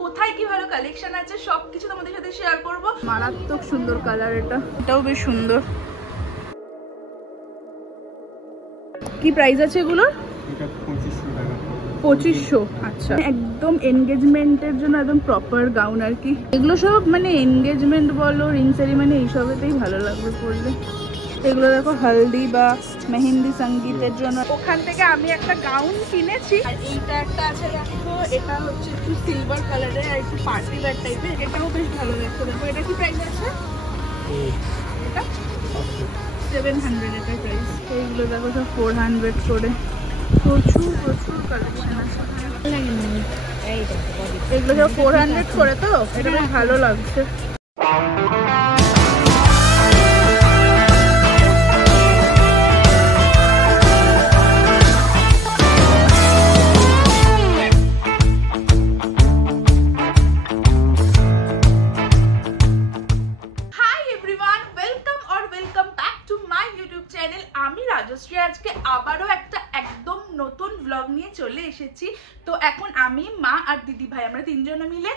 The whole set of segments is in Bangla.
কোথায় কি ভালো কালেকশন আছে সবকিছু তোমাদের সাথে শেয়ার করব। মারাত্মক সুন্দর কালার, এটাও বেশ সুন্দর। কি প্রাইস আছে এগুলোর? এটা 2500 টাকা। 2500। আচ্ছা, একদম এনগেজমেন্টের জন্য একদম প্রপার গাউন আর কি। এগুলো সব মানে এনগেজমেন্ট বলো, রিং সেরিমনি এইসবেতেই ভালো লাগবে পরলে। এগুলো দেখো হলদি বা মেহেন্দি সঙ্গীতের জন্য। ওখান থেকে আমি একটা গাউন কিনেছি, আর এইটা একটা আছে দেখো, এটা হচ্ছে একটু সিলভার কালারের আর একটু পার্টি ওয়্যার টাইপের, এটাও বেশ ভালো লাগছে। দেখো এটা কি প্রাইস আছে? এটা 700 এটার প্রাইস। এইগুলো দেখো সব 400 করে। প্রচুর প্রচুর কালেকশন আছে। এগুলো সব 400 করে, তো এটা বেশ ভালো লাগছে। আজকে আবারও একটা একদম নতুন ব্লগ নিয়ে চলে এসেছি। তো এখন আমি, মা আর দিদি ভাই আমরা তিনজনে মিলে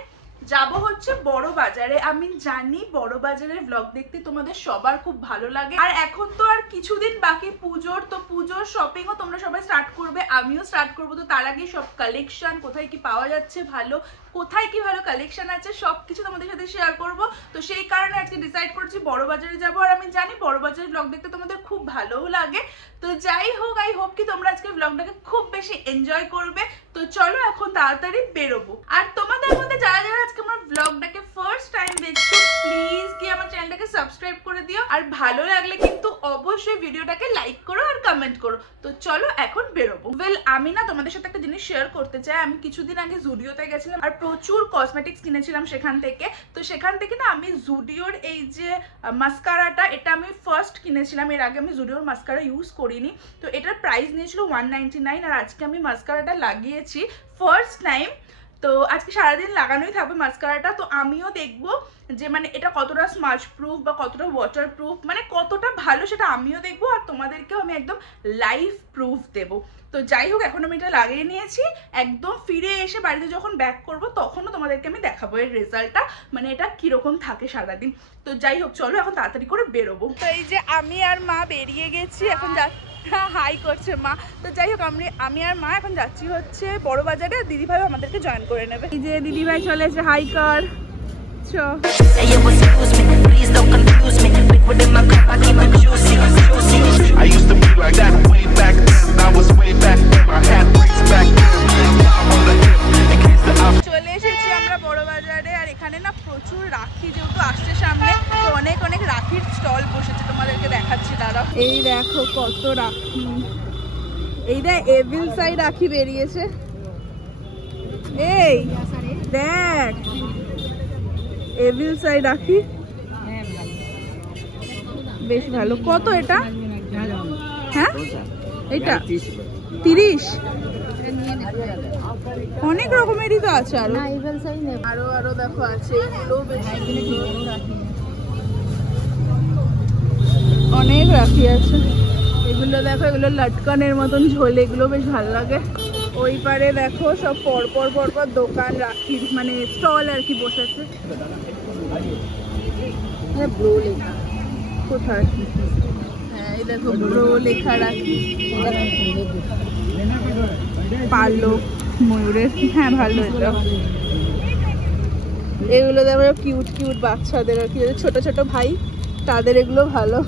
যাব হচ্ছে বড় বাজারে। আমি জানি বড় বাজারের ব্লগ দেখতে তোমাদের সবার খুব ভালো লাগে, আর এখন তো আর কিছুদিন বাকি পুজোর, তো পুজোর শপিংও তোমরা সবাই স্টার্ট করবে, আমিও স্টার্ট করবো। তো তার আগে সব কালেকশন কোথায় কি পাওয়া যাচ্ছে ভালো, কোথায় কি ভালো কালেকশন আছে সবকিছু তোমাদের সাথে শেয়ার করব। তো সেই কারণে আজকে ডিসাইড করছি বড় বাজারে যাব, আর আমি জানি বড় বাজারের ব্লগ দেখতে তোমাদের খুব ভালোও লাগে। তো যাই হোক, আই হোপ কি তোমরা আজকে ব্লগটাকে খুব বেশি এনজয় করবে। তো চলো এখন তাড়াতাড়ি বেরোবো। আর তোমাদের মধ্যে যারা যারা আজকে আমার ব্লগটাকে ফার্স্ট টাইম দেখছো, প্লিজ কি আমার চ্যানেলটাকে সাবস্ক্রাইব করে দিও, আর ভালো লাগলে কিন্তু অবশ্যই ভিডিওটাকে লাইক করো আর কমেন্ট করো। তো চলো এখন বেরোবো। ওয়েল, আমি না তোমাদের সাথে একটা জিনিস শেয়ার করতে চাই। আমি কিছুদিন আগে জুডিওতে গেছিলাম আর প্রচুর কসমেটিক্স কিনেছিলাম সেখান থেকে। তো সেখান থেকে না আমি জুডিওর এই যে মাস্কারাটা, এটা আমি ফার্স্ট কিনেছিলাম। এর আগে আমি জুডিওর মাস্কারা ইউজ করিনি। তো এটার প্রাইস নিয়েছিল 199, আর আজকে আমি মাস্কারাটা লাগিয়েছি ফার্স্ট টাইম। তো আজকে সারাদিন লাগানোই থাকবে মাস্কারাটা। তো আমিও দেখবো যে মানে এটা কতটা স্মাচ প্রুফ বা কতটা ওয়াটার প্রুফ, মানে কতটা ভালো সেটা আমিও দেখবো, আর তোমাদেরকেও আমি একদম লাইভ প্রুফ দেবো। তো যাই হোক, এখন আমি এটা লাগিয়ে নিয়েছি। একদম ফিরে এসে বাড়িতে যখন ব্যাক করবো তখনও তোমাদেরকে আমি দেখাবো এর রেজাল্টটা, মানে এটা কিরকম থাকে সারাদিন। তো যাই হোক, চলো এখন তাড়াতাড়ি করে বেরোবো। তো এই যে আমি আর মা বেরিয়ে গেছি, এখন হাই করছে মা। তো যাই হোক, আমি আর মা এখন যাচ্ছি হচ্ছে বড় বাজারে, আর দিদিভাই আমাদেরকে জয়েন করে নেবে। এই যে দিদিভাই চলে এসে হাই কর। চলে এসেছি আমরা বড় বাজারে, আর এখানে না প্রচুর রাখি যেহেতু আসছে সামনে, তো অনেক অনেক রাখির স্টল বসেছে, তোমাদেরকে দেখাচ্ছি দাঁড়াও। এই দেখো কত রাখি, এই দেখ এভিল সাই রাখি বেরিয়েছে। এই দেখ এভিল সাই রাখি, বেশ ভালো। কত এটা? হ্যাঁ এটা 30। অনেক রকমেরই তো আছে, আরো আরো দেখো আছে, এগুলো অনেক রাখি আছে। এগুলো দেখো, এগুলো লটকানের মতন ঝোলে, এগুলো বেশ ভালো লাগে। ওই পারে দেখো সব পরপর পরপর দোকান রাখি, মানে স্টল আর কি বসেছে। কোথায়? হ্যাঁ এই দেখো ব্রো লেখা রাখি, পালক ময়ূরের, হ্যাঁ ভালো এটা। এগুলো দেখো কিউট কিউট বাচ্চাদের আর কি, ছোট ছোট ভাই তাদের এগুলো ভালো।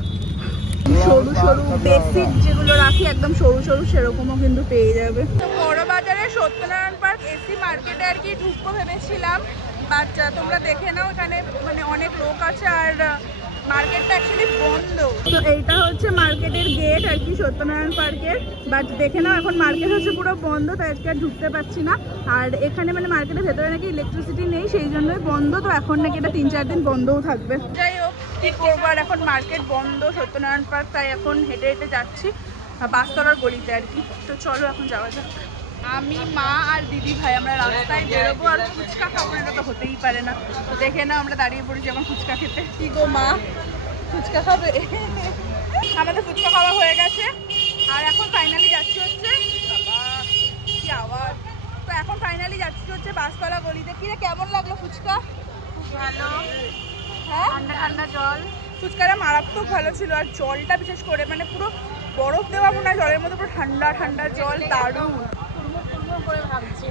সরু সরু বেসিক যেগুলো রাখি একদম সরু সরু, সেরকমও কিন্তু পেয়ে যাবে। তো বড় বাজারে সত্যনারায়ণ পার্ক এসি মার্কেটে আর কি ঢুকবো ভেবেছিলাম, বাট তোমরা দেখে নাও এখানে মানে অনেক লোক আছে, আর মার্কেটটা অ্যাকচুয়ালি বন্ধ। তো এইটা হচ্ছে মার্কেটের গেট আর কি সত্যনারায়ণ পার্কের, বাট দেখে নাও এখন মার্কেট হচ্ছে পুরো বন্ধ, তাই আজকে আর ঢুকতে পারছি না। আর এখানে মানে মার্কেটের ভেতরে নাকি ইলেকট্রিসিটি নেই, সেই জন্যই বন্ধ। তো এখন নাকি এটা 3-4 দিন বন্ধও থাকবে। যাই হোক, কি করবো, আর এখন মার্কেট বন্ধ সত্যনারায়ণ পার্ক, তাই এখন হেঁটে হেঁটে যাচ্ছি বাসতলার গলিতে আর কি। তো চলো এখন যাওয়া যাক। আমি, মা আর দিদি ভাই আমরা রাস্তায় বেরোবো, আর ফুচকা খাবো, এটা তো হতেই পারে না। তো দেখে না আমরা দাঁড়িয়ে পড়েছি এখন ফুচকা খেতে। কি গো মা, ফুচকা খাবে? আমাদের ফুচকা খাওয়া হয়ে গেছে, আর এখন ফাইনালি যাচ্ছি হচ্ছে, বাবা কি আওয়াজ, তো এখন ফাইনালি যাচ্ছি হচ্ছে বাসতলা গলিতে কিরে কেমন লাগলো ফুচকা? ভালো, হ্যাঁ, ঠান্ডা ঠান্ডা জল। ফুচকাটা মারাত্মক ভালো ছিল, আর জলটা বিশেষ করে মানে পুরো বরফ দেওয়া মনে হয় জলের মধ্যে, পুরো ঠান্ডা ঠান্ডা জল, দারুণ। কুড়মো করে ভাবছে।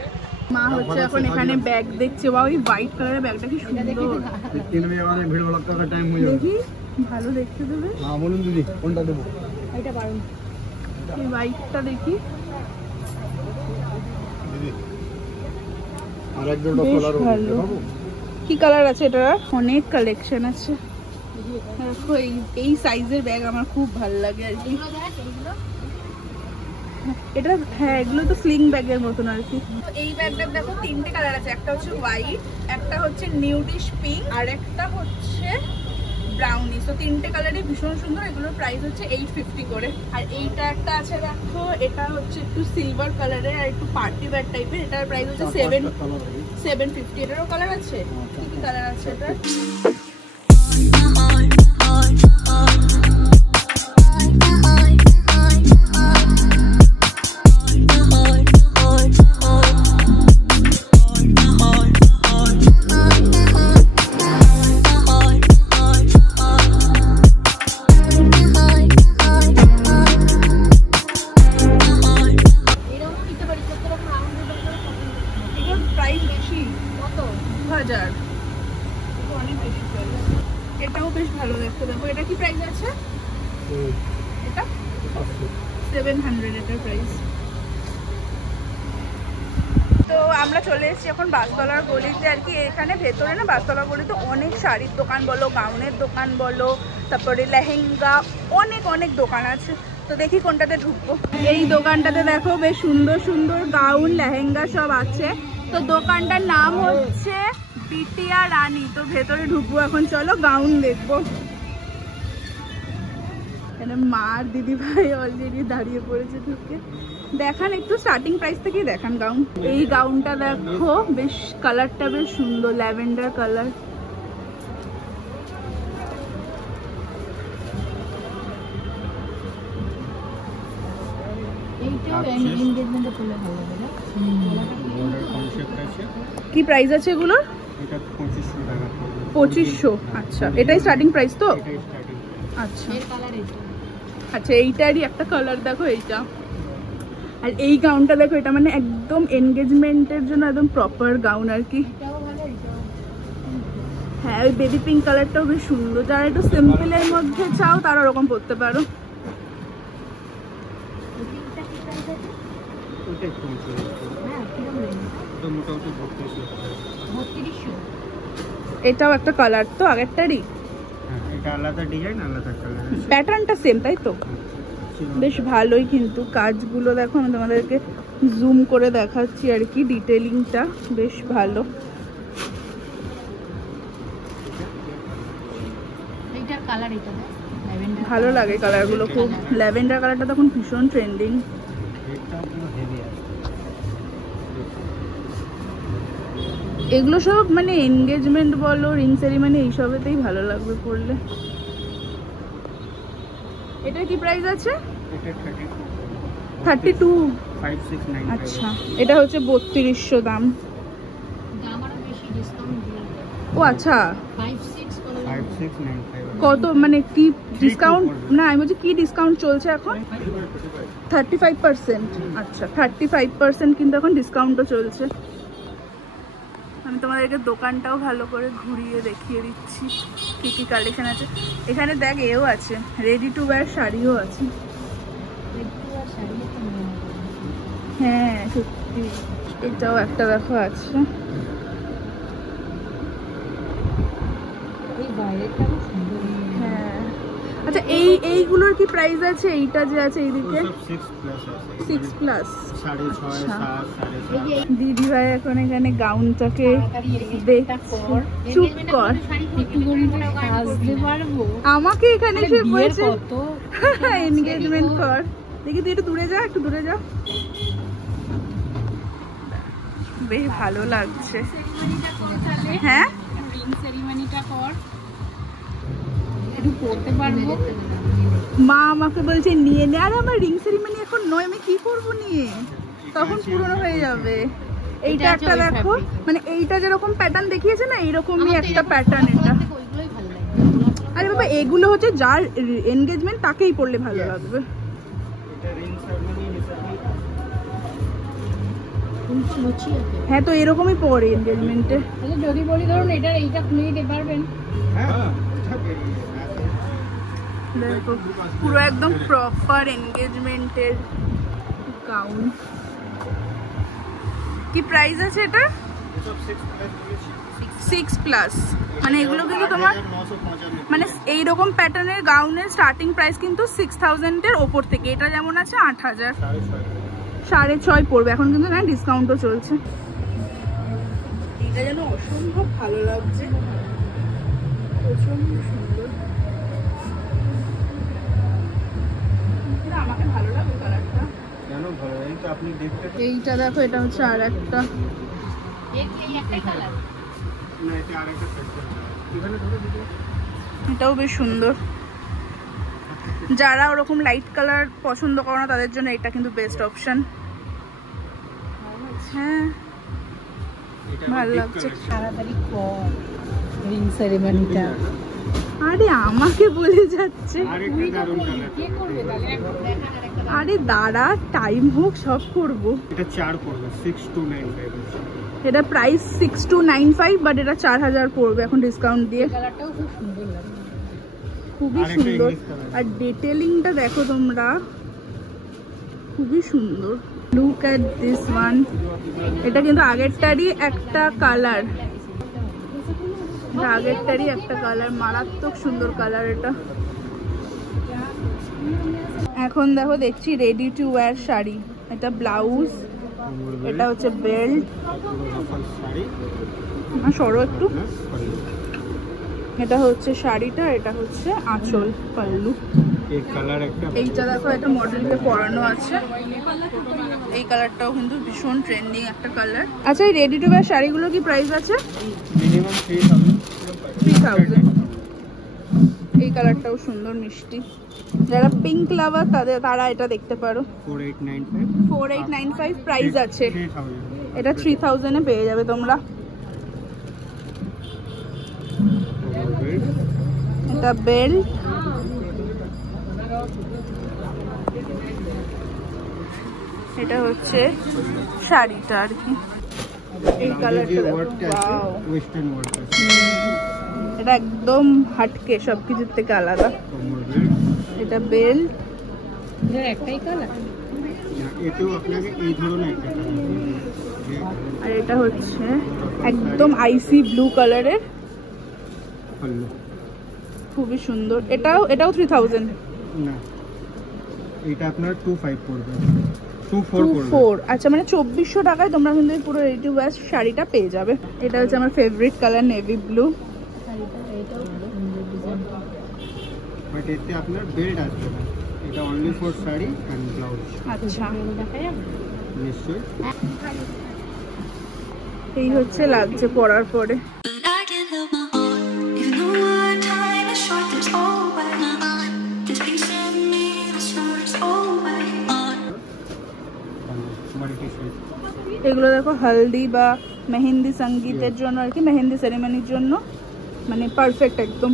মা হচ্ছে এখন এখানে ব্যাগ দেখছে, বা ওই হোয়াইট কালারের ব্যাগটা কি সুন্দর। 3 बजे हमारे भीड़ भड़का का टाइम हो जाएगा। দেখি ভালো দেখতে দেবে। हाँ बोलून दीदी কোনটা দেবো? এটা পারুন। এই হোয়াইটটা দেখি, দিদি আর এক জোড়া বেশ কালার ভালো। দেখাবো? কি কালার আছে এটা? অনেক কালেকশন আছে। দেখো এই সাইজের ব্যাগ আমার খুব ভালো লাগে আর কি। এটা হ্যাঁ, এগুলো তো স্লিং ব্যাগের মতন আর কি। তো এই ব্যাগটার দেখো 3টে কালার আছে, একটা হচ্ছে হোয়াইট, একটা হচ্ছে নিউডিশ পিঙ্ক, আর একটা হচ্ছে ব্রাউনি। তো 3টে কালারই ভীষণ সুন্দর। এগুলোর প্রাইস হচ্ছে 850 করে। আর এইটা একটা আছে দেখো, এটা হচ্ছে একটু সিলভার কালারের আর একটু পার্টি ওয়্যার টাইপের। এটার প্রাইস হচ্ছে 750। এটারও কালার আছে? কি কি কালার আছে এটা? এটার প্রাইস বেশি, কত? 2000, অনেক বেশি প্রাইস। এটাও বেশ ভালো দেখতে। দেখো এটা কি প্রাইস আছে? এটা 700 এটার প্রাইস। তো আমরা চলে এসেছি এখন বাসতলার গলিতে আর কি। এখানে ভেতরে না বাসতলার গলিতে অনেক শাড়ির দোকান বলো, গাউনের দোকান বলো, তারপরে লেহেঙ্গা, অনেক অনেক দোকান আছে। তো দেখি কোনটাতে ঢুকবো। এই দোকানটাতে দেখো বেশ সুন্দর সুন্দর গাউন লেহেঙ্গা সব আছে। তো দোকানটার নাম হচ্ছে বিটিয়া রানী। তো ভেতরে ঢুকবো এখন, চলো গাউন দেখবো। এখানে মা আর দিদি ভাই অলরেডি দাঁড়িয়ে পড়েছে ঢুকে। দেখান একটু স্টার্টিং প্রাইস থেকেই দেখান গাউন। এই গাউনটা দেখো, বেশ কালারটা বেশ সুন্দর, ল্যাভেন্ডার কালার। এইটাও এনগেজমেন্টে পড়লে ভালো হবে না? বর্ডার কনসেপ্ট আছে। কি প্রাইস আছে এগুলোর? এটা 2500 টাকা। 2500। আচ্ছা, এটাই স্টার্টিং প্রাইস তো? এটাই স্টার্টিং। আচ্ছা এর কালার এটা। আচ্ছা, এইটারই একটা কালার দেখো এইটা। আর এই গাউনটা দেখো, এটা মানে একদম এনগেজমেন্টের জন্য একদম প্রপার গাউন আর কি। এটাও ভালো, এটাও। হ্যাঁ, ওই বেবি পিঙ্ক কালারটাও বেশ সুন্দর। যারা একটু সিম্পলের মধ্যে চাও তারা ওরকম পরতে পারো। এটা কি প্রাইস আছে? ওটা একটু উঁচু আছে। হ্যাঁ, কিরকম রেঞ্জ? এটা মোটামুটি 3200 টাকা। 3200। এটাও একটা কালার তো আগেরটারই? হ্যাঁ, এটা আলাদা ডিজাইন, আলাদা কালার আছে। প্যাটার্নটা সেম তাই তো? বেশ ভালোই কিন্তু কাজগুলো দেখো, আমি তোমাদেরকে জুম করে দেখাচ্ছি আর কি। ডিটেলিংটা বেশ ভালো। এইটার কালার এটা না? ল্যাভেন্ডার। ভালো লাগে কালারগুলো খুব। ল্যাভেন্ডার কালারটা তখন ভীষণ ট্রেন্ডিং। এটা পুরো হেভি আছে। এগুলো সব মানে এনগেজমেন্ট বলো, রিং সেরিমনি, এইসবেতেই ভালো লাগবে পরলে। এটা কি প্রাইস আছে? এটা 32। 5695। আচ্ছা, এটা হচ্ছে 3200 দাম। দাম আরো বেশি, ডিসকাউন্ট দিয়ে। ও আচ্ছা, 56 করে। 5695। কত মানে কি ডিসকাউন্ট? না আমি বলছি কি ডিসকাউন্ট চলছে এখন? 35%। আচ্ছা, 35% কিন্তু এখন ডিসকাউন্টও চলছে। আমি তোমাদেরকে দোকানটাও ভালো করে ঘুরিয়ে দেখিয়ে দিচ্ছি কি কি কালেকশন আছে। এখানে দেখ এও আছে, রেডি টু ওয়্যার শাড়িও আছে। একটু আর শাড়িও তো মনে হয়। হ্যাঁ সত্যি, এটাও একটা দেখো আছে। এই বাইরেটা খুব সুন্দর। হ্যাঁ আচ্ছা, এইগুলোর কি প্রাইস আছে? এইটা যে আছে এইদিকে 6 প্লাস আছে। 6 প্লাস। 6.5 আচ্ছা। 7 7.5। দিদি ভাই এখন এখানে গাউনটাকে তাড়াতাড়ি দেখছে। চুপ কর, একটু করে সাজতে পারবো? আমাকে এখানে এসে বিয়ের বলছে কত এনগেজমেন্ট কর। দেখি তুই একটু দূরে যা, একটু দূরে যা। বেশ ভালো লাগছে। হ্যাঁ রিং সেরিমনিটা কর, একটু পড়তে পারবো। মা আমাকে বলছে নিয়ে নে। আর আমার রিং সেরিমনি এখন নয়, আমি কি করবো নিয়ে, তখন পুরনো হয়ে যাবে। এইটা এটা একটা আছে ওই দেখো, fabric। মানে এইটা যেরকম প্যাটার্ন দেখিয়েছে না এইরকমই একটা প্যাটার্ন এটা। ওইগুলোই ভালো লাগে। আরে বাবা এগুলো হচ্ছে যার এনগেজমেন্ট তাকেই পরলে ভালো Yes. লাগবে। এটা রিং সেরেমনি হিসাবে লুচি আছে। হ্যাঁ তো এরকমই পরে এনগেজমেন্টে। আচ্ছা যদি বলি ধরুন এইটা খুলে দিতে পারবেন? হ্যাঁ এটা বেরিয়ে আছে। দেখো পুরো একদম প্রপার এনগেজমেন্টের গাউন। কি প্রাইস আছে এটা? এসব 6 প্লাস দিয়েছি। 6+, মানে এগুলো কিন্তু তোমার 995 মানে এইরকম প্যাটার্নের গাউনের স্টার্টিং প্রাইস কিন্তু 6000 এর ওপর থেকে। এটা যেমন আছে 8000, 6.5 পড়বে এখন, কিন্তু না ডিসকাউন্টও চলছে। এটা যেন অসম্ভব ভালো লাগছে, প্রচন্ড সুন্দর। এটা আমাকে ভালো লাগে কালারটা। কেন ভালো এই তো আপনি দেখতে এইটা দেখো, এটা হচ্ছে আর একটা, এই একটাই কালার। না এটা আরেকটা সেট এখানে ধরে দিতে এটাও বেশ সুন্দর। যারা ওরকম লাইট কালার পছন্দ করে না তাদের জন্য এটা কিন্তু বেস্ট অপশন। হ্যাঁ এটা ভালো লাগছে। তাড়াতাড়ি কর রিং সেরিমনিটা। আরে আমাকে বলে যাচ্ছে। আরেকটা দারুণ কালার। কে করবে তাহলে এখন দেখান আরেকটা। আরে দাঁড়া, টাইম হোক সব করব। এটা 4 পড়বে 6295 এটা প্রাইস 6295, বাট এটা 4000 পড়বে এখন ডিসকাউন্ট দিয়ে। কালারটাও খুব সুন্দর লাগে। খুবই আরেকটা সুন্দর, English colour। আর ডিটেলিংটা দেখো তোমরা, খুবই সুন্দর। Look at this one. এটা কিন্তু আগেরটারই একটা কালার, আগেরটারই একটা কালার, মারাত্মক সুন্দর কালার এটা। এখন দেখো দেখছি রেডি টু ওয়্যার শাড়ি। এটা ব্লাউজ, এটা হচ্ছে বেল্ট। শাড়ি সরো একটু। প্লাস পাল্লু। এটা হচ্ছে শাড়িটা, এটা হচ্ছে আঁচল পাল্লু। এই কালার একটা এইটা দেখো, একটা মডেলকে পরানো আছে। এই কালারটাও কিন্তু ভীষণ ট্রেন্ডিং একটা কালার। আচ্ছা এই রেডি টু ওয়্যার শাড়িগুলো কি প্রাইস আছে? মিনিমাম 3000 3000। এই কালারটাও সুন্দর মিষ্টি। যারা পিঙ্ক লাভার তারা এটা দেখতে পারো। 4895 4895 প্রাইস আছে। 3000 এটা 3000 এ পেয়ে যাবে তোমরা। এটা বেল্ট, এটা হচ্ছে শাড়িটা আর কি। এই কালারটা দেখো, ওয়াও, ওয়েস্টার্ন ওয়ার্ক আছে এটা একদম হাটকে সবকিছুর থেকে আলাদা। কোমর বেল্ট। এটা বেল্ট, এটা একটাই কালার। এটাও আপনাকে এই ধরনের একটা কালার আর এটা হচ্ছে একদম আইসি ব্লু কালারের, পাল্লু। খুবই সুন্দর। এটাও 3000। না এটা আপনার 25 পড়বে 24 পড়বে 24, আচ্ছা মানে 2400 টাকায় তোমরা কিন্তু এই পুরো রেডি টু ওয়্যার শাড়িটা পেয়ে যাবে। এটা হচ্ছে আমার ফেভারিট কালার, নেভি ব্লু। শাড়িটা এটাও ভালো সুন্দর ডিজাইন। বাট এতে আপনার বেল্ট আসবে না, এটা only for sari and blouse. আচ্ছা দেখা যাবে? নিশ্চয়ই এই হচ্ছে লাগছে পরার পরে। But I can't help my heart. Even though our time is short, there's always this piece of me that's yours always. Multi size. এগুলো দেখো হলদি বা মেহেন্দি সঙ্গীতের জন্য আর কি, মেহেন্দি সেরেমনির জন্য মানে পারফেক্ট একদম।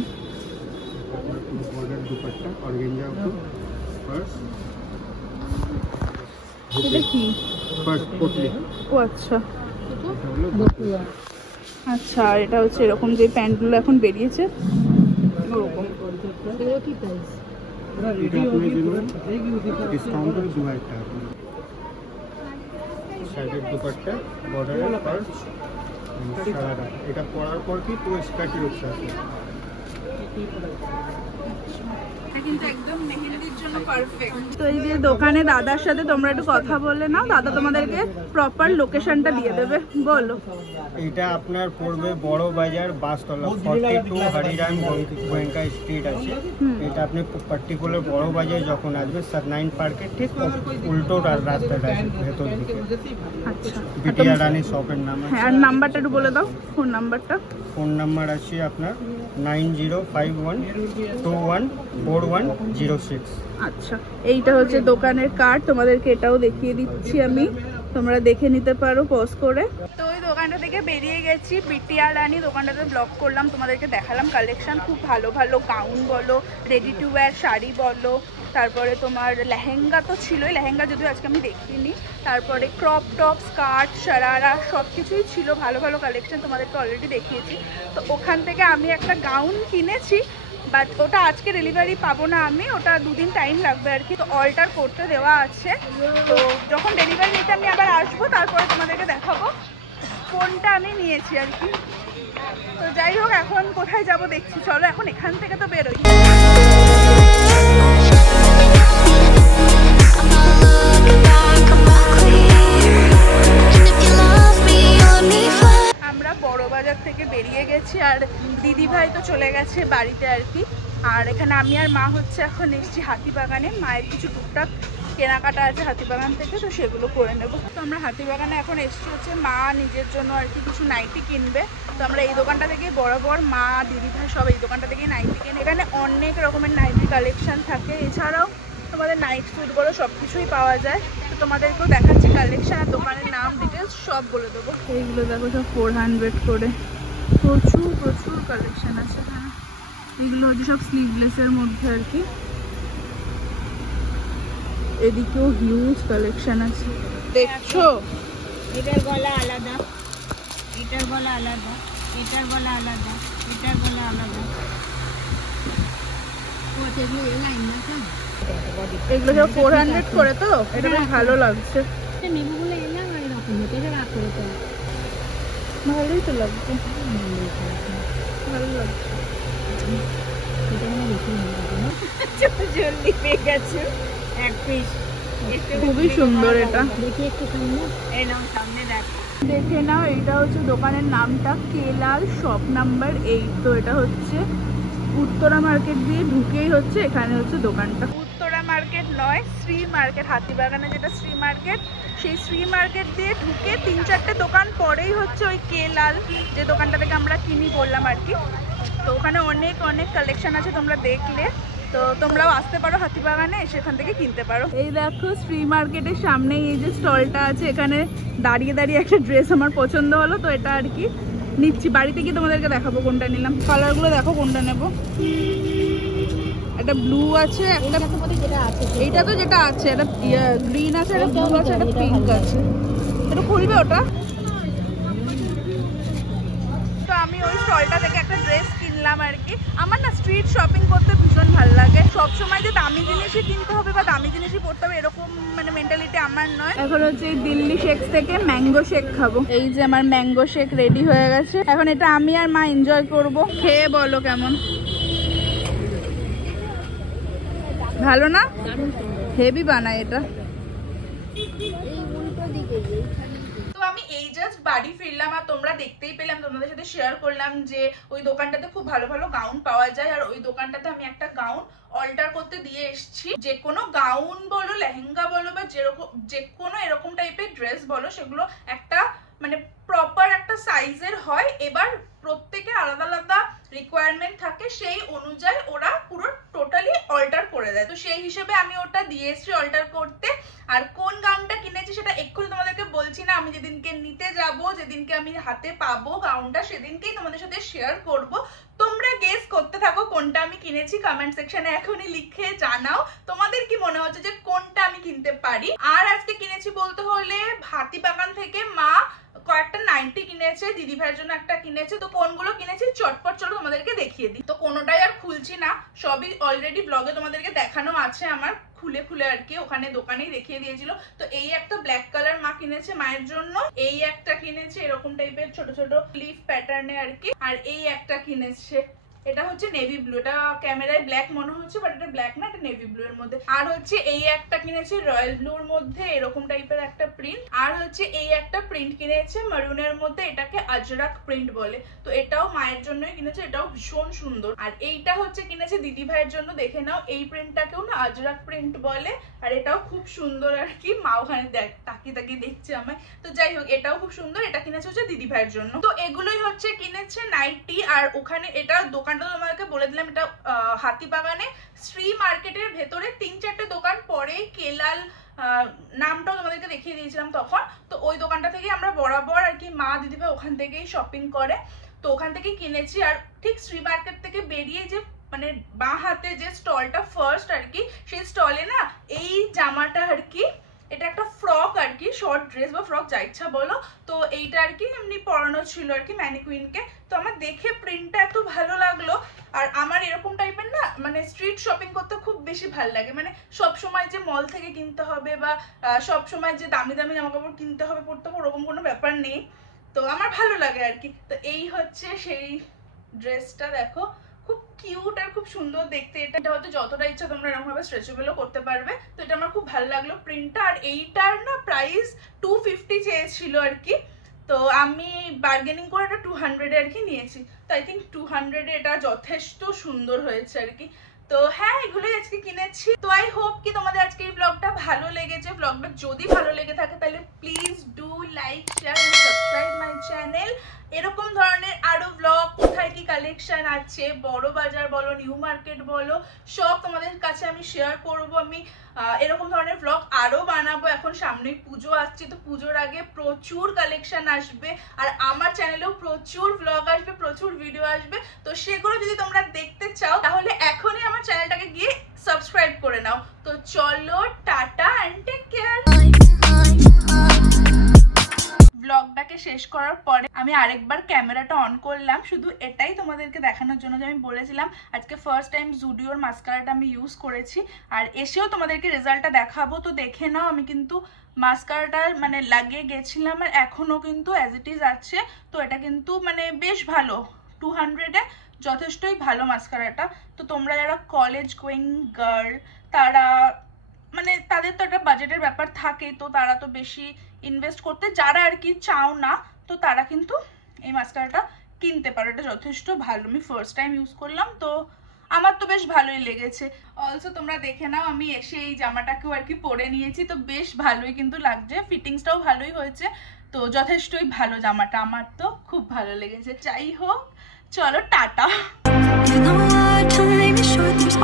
বর্ডার দুপাট্টা অর্গানজা ফার্স্ট এটা কি? পোটলি। ও আচ্ছা এটা হলো বকুয়া। আচ্ছা, আর এটা হচ্ছে এরকম যে প্যান্টগুলো এখন বেরিয়েছে ওরকম। এগুলো কি প্রাইস? এটা আপনার জন্য ডিসকাউন্টের 2000 টাকা। সাইডের দুপাট্টা বর্ডারের ফার্স্ট সারাটা এটা পরার পর কি পুরো স্কার্টের উপরে আছে। কিন্তু একদম মেহেন্দির জন্য পারফেক্ট। তো এই যে দোকানে দাদার সাথে তোমরা একটু কথা বলে নাও, দাদা তোমাদেরকে প্রপার লোকেশনটা দিয়ে দেবে, বলো। এটা আপনার পড়বে বড় বাজার বাসতলা 42 হরিরাম গোয়েঙ্কা স্ট্রিট আছে। এটা আপনি পার্টিকুলার বড় বাজারে যখন আসবে সারনাইন পার্কের ঠিক উল্টো রাস্তাটা আছে ভেতর দিকে। আচ্ছা বিটিয়া রানী শপের নাম আছে। হ্যাঁ, আর নাম্বারটা একটু বলে দাও, ফোন নাম্বারটা। ফোন নাম্বার আছে আপনার 9051214106। আচ্ছা, এইটা হচ্ছে দোকানের কার্ড, তোমাদেরকে এটাও দেখিয়ে দিচ্ছি আমি। তোমরা দেখে নিতে পারো পজ করে। তো ওই দোকানটা থেকে বেরিয়ে গেছি, বিটিয়া রানী দোকানটাতে ব্লগ করলাম, তোমাদেরকে দেখালাম কালেকশন। খুব ভালো ভালো গাউন বলো, রেডি টু ওয়্যার শাড়ি বলো, তারপরে তোমার লেহেঙ্গা তো ছিলই, লেহেঙ্গা যদিও আজকে আমি দেখিনি, তারপরে ক্রপ টপ, স্কার্ট, শারারা সব কিছুই ছিল, ভালো ভালো কালেকশন তোমাদেরকে অলরেডি দেখিয়েছি। তো ওখান থেকে আমি একটা গাউন কিনেছি, বাট ওটা আজকে ডেলিভারি পাবো না আমি, ওটা 2 দিন টাইম লাগবে আর কি। তো অল্টার করতে দেওয়া আছে, তো যখন ডেলিভারি নিতে আমি আবার আসবো, তারপরে তোমাদেরকে দেখাবো কোনটা আমি নিয়েছি আর কি। তো যাই হোক, এখন কোথায় যাব দেখছি, চলো এখন এখান থেকে তো বেরোই। আমরা বড় বাজার থেকে বেরিয়ে গেছি, আর দিদি ভাই তো চলে গেছে বাড়িতে আর কি। আর এখানে আমি আর মা হচ্ছে এখন এসেছি হাতিবাগানে, মায়ের কিছু টুকটাক কেনাকাটা আছে হাতিবাগান থেকে, তো সেগুলো করে নেবো। তো আমরা হাতিবাগানে এখন এসেছি হচ্ছে মা নিজের জন্য আর কি কিছু নাইটি কিনবে। তো আমরা এই দোকানটা থেকে বরাবর মা দিদি ভাই সব এই দোকানটা থেকেই নাইটি কিনে। এখানে অনেক রকমের নাইটি কালেকশন থাকে, এছাড়াও তোমাদের নাইট স্যুট বলো সব কিছুই পাওয়া যায়। তো তোমাদেরকেও দেখাচ্ছি কালেকশন, আর দোকানের নাম ডিটেলস সব বলে দেবো। এইগুলো দেখো সব 400 করে, প্রচুর প্রচুর কালেকশন আছে এখানে। এগুলো হচ্ছে সব স্লিভলেসের মধ্যে আর কি। এদিকেও হিউজ কালেকশন আছে, দেখছো? এটার গলা আলাদা, এটার গলা আলাদা, এটার গলা আলাদা, এটার গলা আলাদা। এগুলো সব 400 করে, তো এটা বেশ ভালো লাগছে। নেবুগুলো এলাম আর এরকম হতে রাখ করে তো ভালোই তো লাগছে, ভালো লাগছে। এটা মানে বেশি জলদি পেয়ে গেছে এক পিস। খুবই সুন্দর এটা, দেখি একটু সুন্দর। এই নাও সামনে দেখ, দেখে নাও। এটা হচ্ছে দোকানের নামটা কেলাল শপ নাম্বার 8। তো এটা হচ্ছে উত্তরা মার্কেট দিয়ে ঢুকেই হচ্ছে এখানে হচ্ছে দোকানটা। উত্তরা মার্কেট নয়, শ্রী মার্কেট, হাতিবাগানে যেটা শ্রী মার্কেট, সেই শ্রী মার্কেট দিয়ে ঢুকে 3-4টে দোকান পরেই হচ্ছে ওই কেলাল, যে দোকানটা থেকে আমরা কিনি বললাম আর কি। তো ওখানে অনেক অনেক কালেকশন আছে, তোমরা দেখলে। তো তোমরাও আসতে পারো হাতিবাগানে, সেখান থেকে কিনতে পারো। এই দেখো শ্রী মার্কেটের সামনে এই যে স্টলটা আছে, এখানে দাঁড়িয়ে দাঁড়িয়ে একটা ড্রেস আমার পছন্দ হলো, তো এটা আর কি নিচ্ছি। বাড়িতে গিয়ে তোমাদেরকে দেখাবো কোনটা নিলাম। কালারগুলো দেখো কোনটা নেবো। একটা ব্লু আছে, একটা যেটা আছে এইটা তো যেটা আছে, একটা গ্রিন আছে, একটা ব্লু আছে, একটা পিঙ্ক আছে। এটা খুলবে ওটা? তো আমি ওই স্টলটা থেকে একটা ড্রেস কিনলাম আর কি। আমার না স্ট্রিট শপিং করতে ভীষণ ভালো লাগে। সবসময় যে দামি জিনিসই কিনতে হবে বা দামি জিনিসই পড়তে হবে এরকম মানে মেন্টালিটি আমার নয়। এখন হচ্ছে এই দিল্লি শেক থেকে ম্যাঙ্গো শেক খাবো। এই যে আমার ম্যাঙ্গো শেক রেডি হয়ে গেছে, এখন এটা আমি আর মা এনজয় করব। খেয়ে বলো কেমন, ভালো না? হেভি বানায় এটা। তো আমি এই জাস্ট বাড়ি ফিরলাম, আর তোমরা দেখতেই পেলাম, তোমাদের সাথে শেয়ার করলাম যে ওই দোকানটাতে খুব ভালো ভালো গাউন পাওয়া যায়। আর ওই দোকানটাতে আমি একটা গাউন অল্টার করতে দিয়ে এসেছি। যে কোনো গাউন বলো, লেহেঙ্গা বলো, বা যে কোনো এরকম টাইপের ড্রেস বলো, সেগুলো একটা মানে প্রপার একটা সাইজের হয়। এবার প্রত্যেকের আলাদা আলাদা রিকোয়ারমেন্ট থাকে, সেই অনুযায়ী ওরা পুরো টোটালি অল্টার করে দেয়। তো সেই হিসেবে আমি ওটা দিয়ে এসেছি অল্টার করতে। আর কোন গাউনটা কিনেছি সেটা এক্ষুনি তোমাদেরকে বলছি না, আমি যেদিনকে নিতে যাব, যেদিনকে আমি হাতে পাবো গাউনটা, সেদিনকেই তোমাদের সাথে শেয়ার করব। তোমরা গেস করতে থাকো কোনটা আমি কিনেছি, কমেন্ট সেকশনে এখনই লিখে জানাও তোমাদের কি মনে হচ্ছে যে কোনটা আমি কিনতে পারি। আর আজকে কিনেছি বলতে হলে হাতিবাগান থেকে মা কয়েকটা নাইটি কিনেছে, দিদি ভাইয়ের জন্য একটা কিনেছে। তো কোনগুলো কিনেছি চটপট চলো তোমাদেরকে দেখিয়ে দিই। তো কোনোটাই আর খুলছি না, সবই অলরেডি ব্লগে তোমাদেরকে দেখানো আছে আমার খুলে খুলে আর কি, ওখানে দোকানেই দেখিয়ে দিয়েছিল। তো এই একটা ব্ল্যাক কালার মা কিনেছে মায়ের জন্য, এই একটা কিনেছে এরকম টাইপের ছোট ছোট লিফ প্যাটার্নে আর কি, আর এই একটা কিনেছে, এটা হচ্ছে নেভি ব্লু। এটা ক্যামেরায় ব্ল্যাক মনে হচ্ছে, বাট এটা ব্ল্যাক না, এটা নেভি ব্লু এর মধ্যে। আর হচ্ছে এই একটা কিনেছে রয়্যাল ব্লুর মধ্যে এরকম টাইপের একটা প্রিন্ট। আর হচ্ছে এই একটা প্রিন্ট কিনেছে মারুনের মধ্যে, এটাকে আজরাক প্রিন্ট বলে। তো এটাও মায়ের জন্যই কিনেছে, এটাও ভীষণ সুন্দর। আর এইটা হচ্ছে কিনেছে দিদি ভাইয়ের জন্য, দেখে নাও এই প্রিন্টটাকেও না আজরাক প্রিন্ট বলে। আর এটাও খুব সুন্দর আর কি, মা ওখানে তাকিয়ে তাকিয়ে দেখছে আমায়। তো যাই হোক, এটাও খুব সুন্দর, এটা কিনেছে হচ্ছে দিদি ভাইয়ের জন্য। তো এগুলোই হচ্ছে কিনেছে নাইটি। আর ওখানে এটা দোকানটা তোমাকে বলে দিলাম, এটা হাতিবাগানে শ্রী মার্কেটের ভেতরে 3-4টে দোকান পরে কেলাল নামটাও তোমাদেরকে দেখিয়ে দিয়েছিলাম তখন। তো ওই দোকানটা থেকেই আমরা বরাবর আর কি, মা দিদিভাই ওখান থেকেই শপিং করে, তো ওখান থেকেই কিনেছি। আর ঠিক শ্রী মার্কেট থেকে বেরিয়ে যে মানে বাঁ হাতে যে স্টলটা ফার্স্ট আর কি, সেই স্টলে না এই জামাটা আর কি, এটা একটা ফ্রক আর কি, শর্ট ড্রেস বা ফ্রক যা ইচ্ছা বলো, তো এইটা আর কি এমনি পরানো ছিল আর কি ম্যানিকুইনকে। তো আমার দেখে প্রিন্টটা এত ভালো লাগলো। আর আমার এরকম টাইপের না মানে স্ট্রিট শপিং করতে খুব বেশি ভালো লাগে, মানে সব সময় যে মল থেকে কিনতে হবে বা সব সময় যে দামি দামি জামা কাপড় কিনতে হবে পড়তে হবে ওরকম কোনো ব্যাপার নেই, তো আমার ভালো লাগে আর কি। তো এই হচ্ছে সেই ড্রেসটা, দেখো খুব কিউট আর খুব সুন্দর দেখতে। এটা হয়তো যতটা ইচ্ছা তোমরা এরকম ভাবে স্ট্রেচেবলও করতে পারবে। তো এটা আমার খুব ভালো লাগলো প্রিন্টটা। আর এইটার না প্রাইস 250 চেয়েছিল আর কি, তো আমি বার্গেনিং করে এটা 200 আর কি নিয়েছি। তো আই থিঙ্ক 200 এটা যথেষ্ট সুন্দর হয়েছে আর কি। তো হ্যাঁ, এগুলোই আজকে কিনেছি। তো আই হোপ কি তোমাদের আজকে এই ব্লগটা ভালো লেগেছে। ব্লগটা যদি ভালো লেগে থাকে তাহলে please do like, share and subscribe my channel. এরকম ধরনের আরো ব্লগ, কোথায় কি কালেকশন আছে, বড় বাজার বলো, নিউ মার্কেট বলো, সব তোমাদের কাছে আমি শেয়ার করব। আমি এরকম ধরনের ব্লগ আরো বানাবো। এখন সামনেই পুজো আসছে, তো পুজোর আগে প্রচুর কালেকশন আসবে, আর আমার চ্যানেলেও প্রচুর ব্লগ আসবে, প্রচুর ভিডিও আসবে। তো সেগুলো যদি তোমরা দেখতে চাও তাহলে এখনই আমার চ্যানেলটাকে গিয়ে সাবস্ক্রাইব করে নাও। তো চলো, টাটা এন্ড টেক কেয়ার। ব্লগটাকে শেষ করার পরে আমি আরেকবার ক্যামেরাটা অন করলাম, শুধু এটাই তোমাদেরকে দেখানোর জন্য যে আমি বলেছিলাম আজকে ফার্স্ট টাইম জুডিওর মাস্কারাটা আমি ইউজ করেছি, আর এসেও তোমাদেরকে রেজাল্টটা দেখাবো। তো দেখে নাও, আমি কিন্তু মাস্কারাটা মানে লাগিয়ে গেছিলাম আর এখনও কিন্তু অ্যাজ ইট ইজ আছে। তো এটা কিন্তু মানে বেশ ভালো, 200-এ যথেষ্টই ভালো মাস্কারাটা। তো তোমরা যারা কলেজ গোয়িং গার্ল, তারা মানে তাদের তো একটা বাজেটের ব্যাপার থাকে, তো তারা তো বেশি ইনভেস্ট করতে যারা আর কি চাও না, তো তারা কিন্তু এই মাস্কারাটা কিনতে পারো। এটা যথেষ্ট ভালো, আমি ফার্স্ট টাইম ইউজ করলাম, তো আমার তো বেশ ভালোই লেগেছে। অলসো তোমরা দেখে নাও, আমি এসে এই জামাটাকেও আর কি পরে নিয়েছি, তো বেশ ভালোই কিন্তু লাগছে, ফিটিংসটাও ভালোই হয়েছে, তো যথেষ্টই ভালো জামাটা, আমার তো খুব ভালো লেগেছে। যাই হোক, চলো tata. You know our time is short, there's